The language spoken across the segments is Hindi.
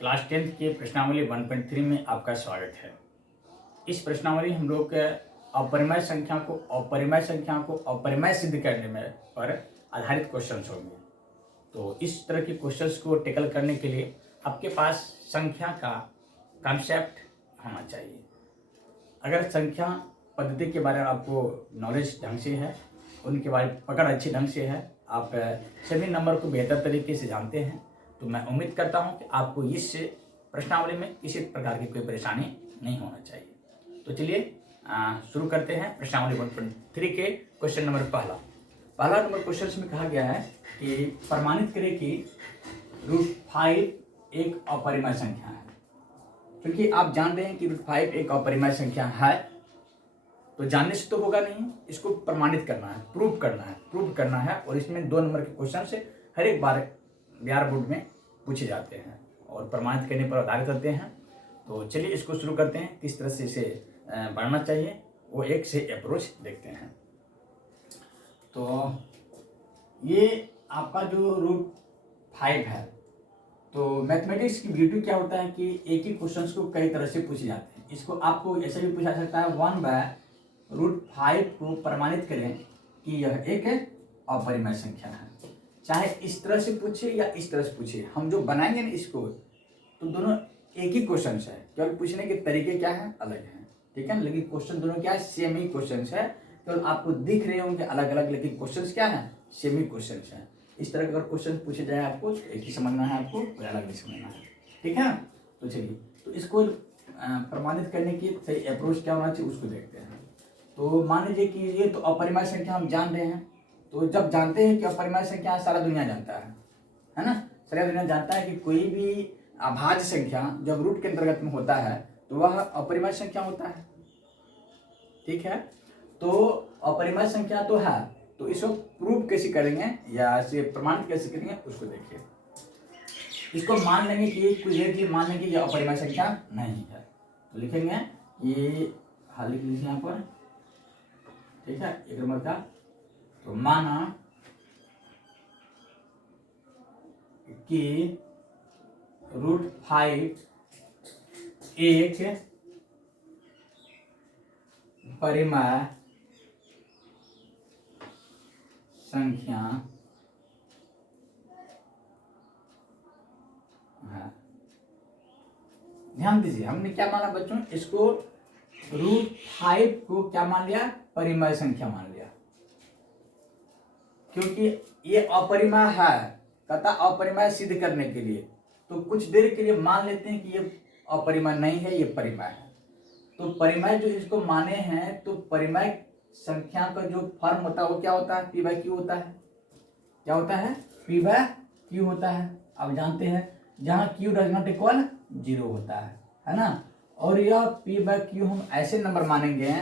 क्लास 10th के प्रश्नावली 1.3 में आपका स्वागत है। इस प्रश्नावली हम लोग अपरिमेय संख्या को अपरिमेय सिद्ध करने में पर आधारित क्वेश्चंस होंगे। तो इस तरह के क्वेश्चंस को टैकल करने के लिए आपके पास संख्या का कॉन्सेप्ट होना चाहिए। अगर संख्या पद्धति के बारे में आपको नॉलेज ढंग से है, उनके बारे में पकड़ अच्छी ढंग से है, आप सभी नंबर को बेहतर तरीके से जानते हैं, तो मैं उम्मीद करता हूं कि आपको इस प्रश्नावली में किसी प्रकार की कोई परेशानी नहीं होना चाहिए। तो चलिए शुरू करते हैं प्रश्नावली 1.3 के क्वेश्चन नंबर पहला नंबर क्वेश्चन में कहा गया है कि प्रमाणित करें कि √5 एक अपरिमेय संख्या है। क्योंकि आप जान रहे हैं कि √5 एक अपरिमेय संख्या है, तो जानने से तो होगा नहीं, इसको प्रमाणित करना है, प्रूव करना है। और इसमें 2 नंबर के क्वेश्चन से हर एक बार बिहार बोर्ड में पूछे जाते हैं और प्रमाणित करने पर आधारित होते हैं। तो चलिए इसको शुरू करते हैं, किस तरह से इसे बढ़ना चाहिए वो एक से अप्रोच देखते हैं। तो ये आपका जो √5 है, तो मैथमेटिक्स की ब्यूटी क्या होता है कि एक ही क्वेश्चन को कई तरह से पूछे जाते हैं। इसको आपको ऐसे भी पूछा सकता है 1/√5 को प्रमाणित करें कि यह एक अपरिमेय संख्या है। चाहे इस तरह से पूछे या इस तरह से पूछे, हम जो बनाएंगे ना इसको, तो दोनों एक ही क्वेश्चन है, केवल पूछने के तरीके क्या है अलग हैं, ठीक है। लेकिन क्वेश्चन दोनों क्या है, सेम ही क्वेश्चन है, केवल आपको दिख रहे होंगे अलग अलग, लेकिन क्वेश्चन क्या है, सेम ही क्वेश्चन है। इस तरह के अगर क्वेश्चन पूछे जाए आपको, एक ही समझना है, आपको कोई अलग नहीं समझना है, ठीक है। तो चलिए, तो इसको प्रमाणित करने की सही अप्रोच क्या होना चाहिए उसको देखते हैं। तो मान लीजिए कि ये तो अपरिमेय संख्या हम जान रहे हैं, तो जब जानते हैं कि अपरिमेय संख्या सारा दुनिया जानता है ना, सारा दुनिया जानता है कि कोई भी अभाज्य संख्या जब रूट के अंतर्गत में होता है तो वह अपरिमेय संख्या होता है, ठीक है। तो अपरिमेय संख्या तो है, तो इसको प्रूव कैसे करेंगे या इसे प्रमाणित कैसे करेंगे उसको देखिए। इसको मान लेंगे कि कुछ देर के लिए मान लेंगे यह अपरिमेय संख्या नहीं है, तो लिखेंगे ये हाल लिख लीजिए यहाँ पर, ठीक है, एक नंबर का। तो माना कि √5 एक परिमेय संख्या है। ध्यान दीजिए, हमने क्या माना बच्चों, इसको √5 को क्या मान लिया, परिमेय संख्या मान लिया, क्योंकि ये अपरिमेय है। तथा अपरिमेय सिद्ध करने के लिए तो कुछ देर के लिए मान लेते हैं कि ये अपरिमेय नहीं है, ये परिमेय है। तो परिमेय जो इसको माने हैं, तो परिमेय संख्या का जो फॉर्म होता है वो क्या होता है, p/q होता है। क्या होता है, p/q होता है। आप जानते हैं जहां q डज नॉट इक्वल 0 होता है ना। और यह p/q हम ऐसे नंबर मानेंगे,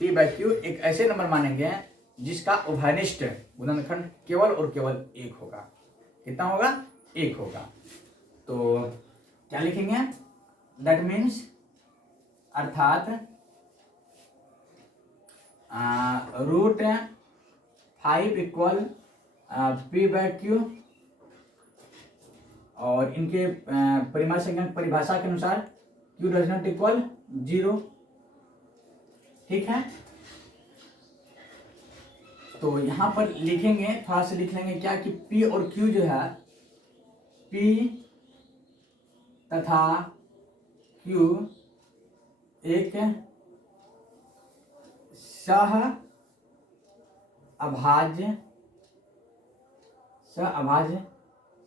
p/q एक ऐसे नंबर मानेंगे जिसका उभयनिष्ठ गुणनखंड केवल और केवल 1 होगा। कितना होगा, 1 होगा। तो क्या लिखेंगे, दैट मीन्स अर्थात √5 इक्वल p/q, और इनके परिमेय संख्या परिभाषा के अनुसार q डज नॉट इक्वल 0, ठीक है। तो यहां पर लिखेंगे, थोड़ा सा लिख लेंगे क्या कि p और q जो है, p तथा q एक सह अभाज्य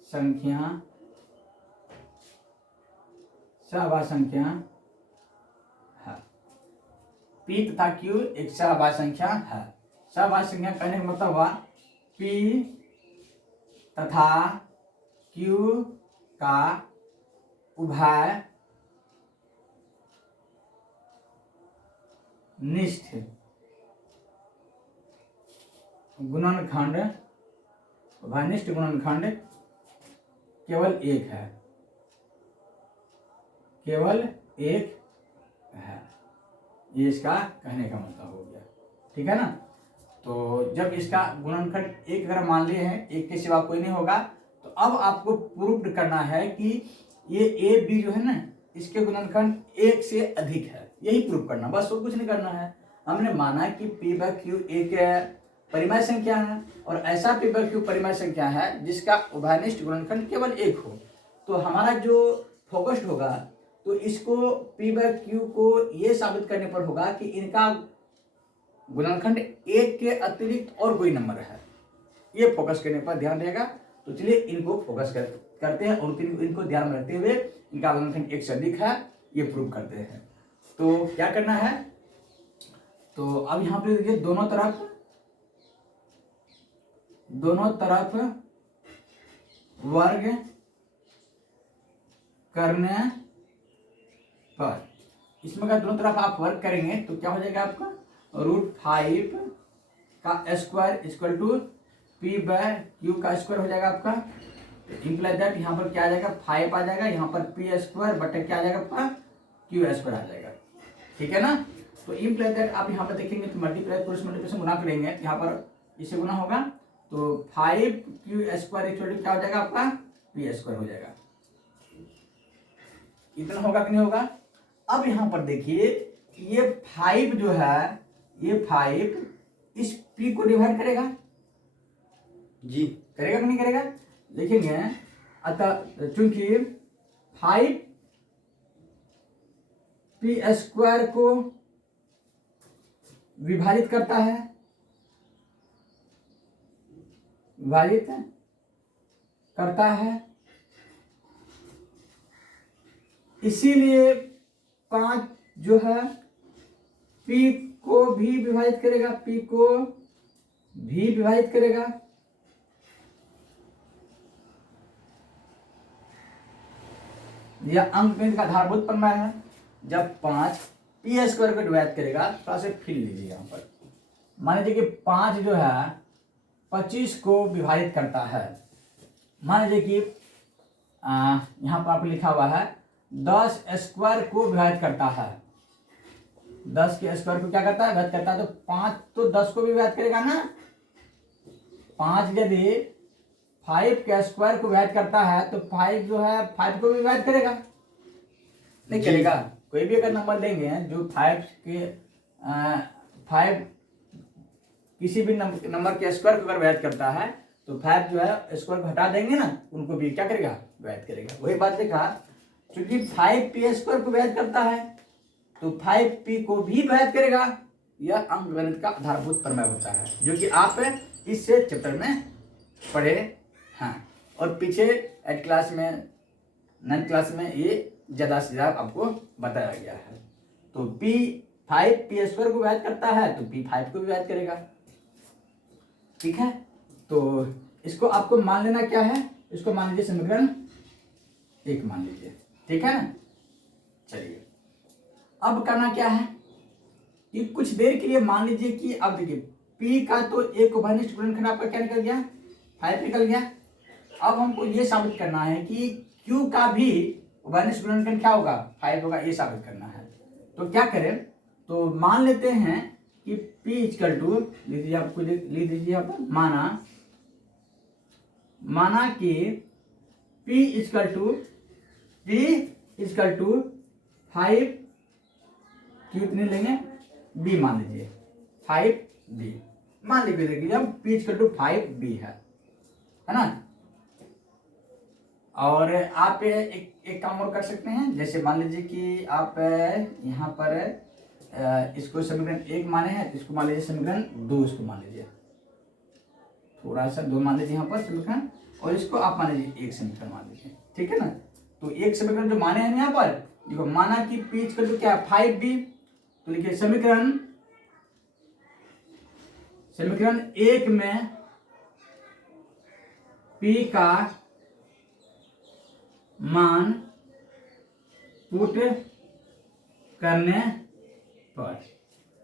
संख्या है। p तथा q एक सहअभाज्य संख्या है। सहअभाज्य संख्या कहने का मतलब हुआ p तथा q का उभय निष्ठ गुणनखंड केवल 1 है, ये इसका कहने का मतलब हो गया, ठीक है ना। तो जब इसका गुणनखंड 1 अगर मान लिए हैं, 1 के सिवा कोई नहीं होगा, तो अब आपको प्रूव करना है कि ये ए बी जो है ना, इसके गुणनखंड एक से अधिक है, यही प्रूव करना, बस और कुछ नहीं करना है। हमने माना कि पी बाय क्यू एक परिमेय संख्या है और ऐसा पी बाय क्यू परिमेय संख्या है जिसका उभयनिष्ठ गुणनखंड केवल एक हो। तो हमारा जो फोकस्ड होगा तो इसको पी बाय क्यू को ये साबित करने पर होगा कि इनका गुणनखंड एक के अतिरिक्त और कोई नंबर है, ये फोकस करने पर ध्यान रहेगा। तो चलिए इनको फोकस करते हैं और इनको ध्यान में रखते हुए इनका गुणनखंड एक से अधिक है ये प्रूव करते हैं। तो क्या करना है, तो अब यहाँ पे देखिए दोनों तरफ वर्ग करने पर, इसमें का दोनों तरफ आप वर्ग करेंगे तो क्या हो जाएगा आपका √5 का square equal to p by q का स्क्वायर हो जाएगा आपका। इंप्लाई दैट यहाँ पर क्या आ जाएगा 5 आ जाएगा, यहाँ पर पी स्क्वायर बटे क्या आ जाएगा आपका क्यू स्क्वायर आ जाएगा, ठीक है ना। तो इंप्लाई दैट आप यहाँ पर देखेंगे तो मल्टीप्लाई क्रॉस मल्टीप्लिकेशन गुना करेंगे, यहाँ पर इससे गुना होगा तो 5 क्यू स्क्वायर इक्वल टू क्या हो जाएगा आपका पी स्क्वायर हो जाएगा। इतना होगा कि नहीं होगा। अब यहाँ पर देखिए ये 5 जो है, ये 5 इस p को डिवाइड करेगा जी, करेगा कि नहीं करेगा, देखेंगे। अतः चूंकि 5 पी स्क्वायर को विभाजित करता है, विभाजित करता है, इसीलिए 5 जो है p को भी विभाजित करेगा, p को भी विभाजित करेगा। यह अंकगणित का आधारभूत प्रमेय है। जब 5 पी स्क्वायर को डिवाइड करेगा, थोड़ा सा फिल लीजिए यहाँ पर, मान लीजिए कि 5 जो है 25 को विभाजित करता है। मान लीजिए कि यहाँ पर आप लिखा हुआ है 10 स्क्वायर को विभाजित करता है, 10 के स्क्वायर को क्या करता है विभाजित करता है, तो 5 तो 10 को भी विभाजित करेगा ना। 5 यदि 5 के स्क्वायर को विभाजित करता है तो 5 जो है 5 को भी विभाजित करेगा, नहीं करेगा। कोई भी अगर नंबर लेंगे जो 5 किसी भी नंबर के स्क्वायर को अगर विभाजित करता है तो 5 जो है स्क्वायर को हटा देंगे ना, उनको भी क्या करेगा विभाजित करेगा। वही बात लिखा, क्योंकि 5 पी स्क्वायर को विभाजित करता है तो 5 पी को भी विभाजित करेगा। यह अंकगणित का आधारभूत प्रमेय होता है, जो कि आप इससे चैप्टर में पढ़े हैं और पीछे 8 क्लास में 9 क्लास में ये ज़्यादा से ज़्यादा आपको बताया गया है। तो P5 पी स्क्वायर को विभाजित करता है तो P5 को विभाजित करेगा, ठीक है। तो इसको आपको मान लेना क्या है, इसको मान लीजिए समीकरण 1 मान लीजिए, ठीक है ना। चलिए अब करना क्या है कि कुछ देर के लिए मान लीजिए कि अब देखिए P का तो एक उभयनिष्ठ गुणनखंड आपका क्या निकल गया 5 निकल गया। अब हमको ये साबित करना है कि Q का भी उभयनिष्ठ गुणनखंड क्या होगा 5 होगा, ये साबित करना है। तो क्या करें, तो मान लेते हैं कि P इक्वल टू लीजिए, आपको लिख लीजिए आप, माना कि P इक्वल टू 5 Q कितने लेंगे B मान लीजिए 5B मान लीजिए, देखिए अब P इक्वल टू 5B है ना। और आप एक काम और कर सकते हैं, जैसे मान लीजिए कि आप यहाँ पर इसको समीकरण 1 माने हैं, इसको मान लीजिए समीकरण 2 इसको मान लीजिए, थोड़ा सा 2 मान लीजिए यहाँ पर समीकरण, और इसको आप मान लीजिए 1 समीकरण मान लीजिए, ठीक है ना। तो एक समीकरण जो माने हैं यहाँ पर, देखो माना कि P इक्वल टू क्या 5B, तो लिखिए समीकरण 1 में P का मान पुट करने पर,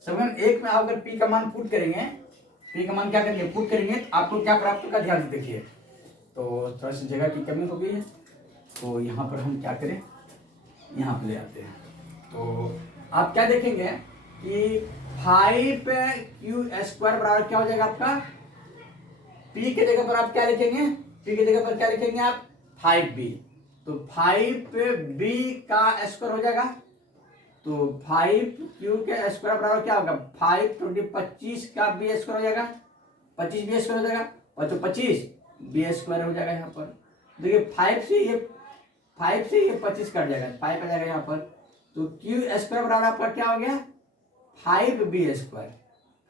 समीकरण 1 में आप अगर P का मान पुट करेंगे, P का मान क्या करेंगे पुट करेंगे, तो आपको क्या प्राप्त होगा ध्यान से देखिए। तो थोड़ा सी जगह की कमी हो गई है, तो यहाँ पर हम क्या करें, यहाँ पर ले आते हैं। तो आप क्या देखेंगे कि 5Q स्क्वायर बराबर क्या हो जाएगा आपका, P के जगह पर आप क्या लिखेंगे, P के जगह पर क्या लिखेंगे आप 5B, तो 5b का स्क्वायर हो जाएगा। तो 5q के स्क्वायर बराबर क्या होगा, 5 का बी स्क्वायर हो जाएगा, 25 बी स्क्वायर हो जाएगा, और तो 25 बी स्क्वायर हो जाएगा यहाँ पर। देखिए 5 से ये 25 कट जाएगा, 5 आ जाएगा यहाँ पर। तो क्यू स्क्वायर बराबर आपका क्या हो गया, 5b स्क्वायर,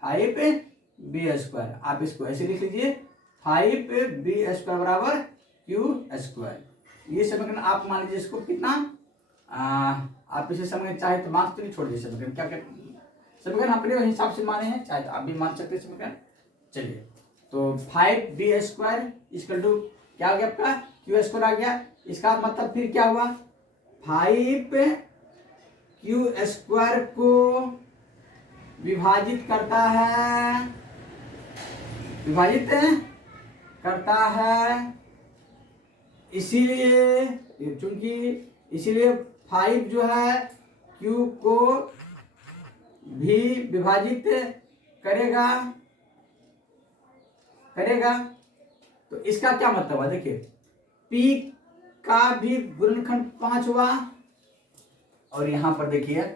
5b स्क्वायर। आप इसको ऐसे लिख लीजिए, 5b स्क्वायर बराबर क्यू स्क्वायर। ये समीकरण आप मान लीजिए इसको कितना, आप इसे समीकरण चाहे तो मार्क्स तो नहीं छोड़ दीजिए समीकरण, क्या समीकरण अपने हिसाब से माने हैं, चाहे तो आप भी मान सकते हैं समीकरण। चलिए, तो 5b स्क्वायर इक्वल टू क्या हो गया आपका, क्यू स्क्वायर आ गया। इसका मतलब फिर क्या हुआ, 5q स्क्वायर को विभाजित करता है, इसीलिए 5 जो है q को भी विभाजित करेगा। तो इसका क्या मतलब है, देखिए p का भी गुणनखंड 5 हुआ, और यहां पर देखिए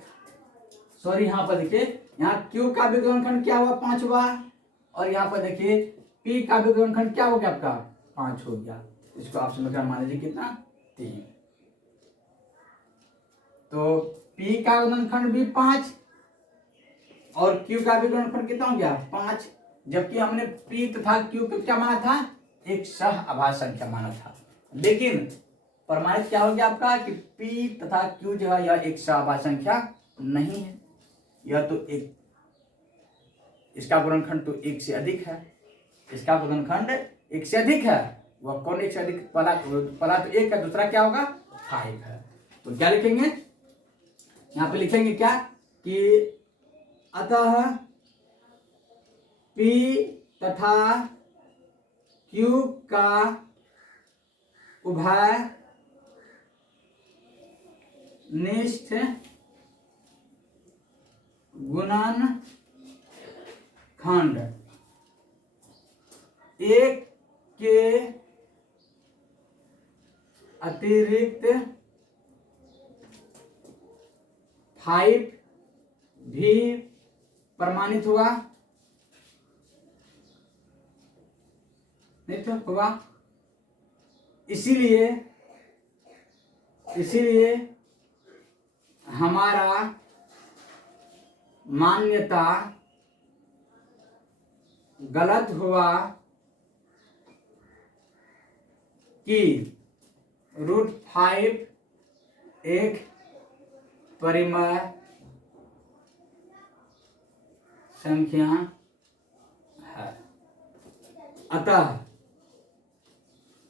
यहाँ q का भी गुणनखंड क्या हुआ, 5 हुआ, और यहाँ पर देखिए p का भी गुणनखंड क्या हो गया आपका, 5 हो गया। इसको आप समीकरण मान लीजिए कितना, 3। तो p का गुणनखंड भी 5 और q का भी गुणनखंड कितना हो गया, 5, जबकि हमने p तथा q को क्या माना था, एक सह अभाज्य संख्या माना था। लेकिन प्रमाणित क्या हो गया आपका कि p तथा q जो है यह एक सह अभाज्य संख्या नहीं है, यह तो एक, इसका गुणनखंड तो 1 से अधिक है, इसका गुणनखंड 1 से अधिक है। वह कौन 1 से अधिक, पहला तो 1 है, दूसरा क्या होगा, 5 है। तो क्या लिखेंगे, यहाँ पे लिखेंगे क्या कि अतः p तथा q का उभय निष्ठ गुणनखंड 1 के अतिरिक्त 5 भी प्रमाणित हुआ, नहीं तो हुआ। इसीलिए हमारा मान्यता गलत हुआ कि √5 एक परिमेय संख्या है। अतः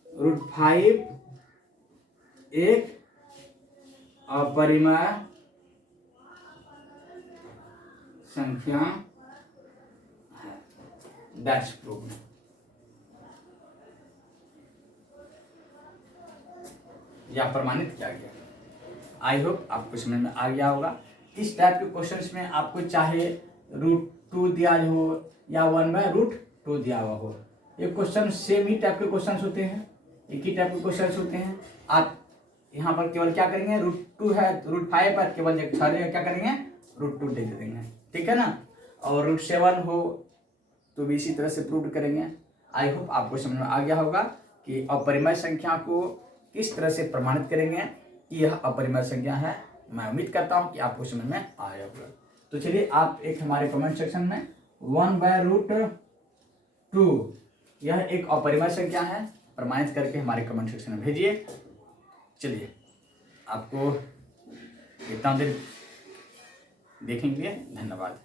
√5 एक अपरिमेय संख्या है। That's proved. या प्रमाणित किया गया। आई होप आपको समझ में आ गया होगा। इस टाइप के क्वेश्चंस में आपको चाहे √2 दिया हो या 1/√2 दिया हुआ हो, ये क्वेश्चन सेम ही टाइप के क्वेश्चन होते हैं, एक ही टाइप के क्वेश्चन होते हैं। आप यहाँ पर केवल क्या करेंगे, √2 है √5 पर केवल एक क्या करेंगे, √2 दे देंगे, ठीक है ना। और √7 हो तो भी इसी तरह से प्रूव करेंगे। आई होप आपको समझ में आ गया होगा कि अपरिमेय संख्या को किस तरह से प्रमाणित करेंगे कि यह अपरिमेय संख्या है। मैं उम्मीद करता हूं कि आपको समझ में आया होगा। तो चलिए आप एक हमारे कमेंट सेक्शन में 1/√2 यह एक अपरिमेय संख्या है प्रमाणित करके हमारे कमेंट सेक्शन में भेजिए। चलिए आपको इतना देर देखने के लिए धन्यवाद।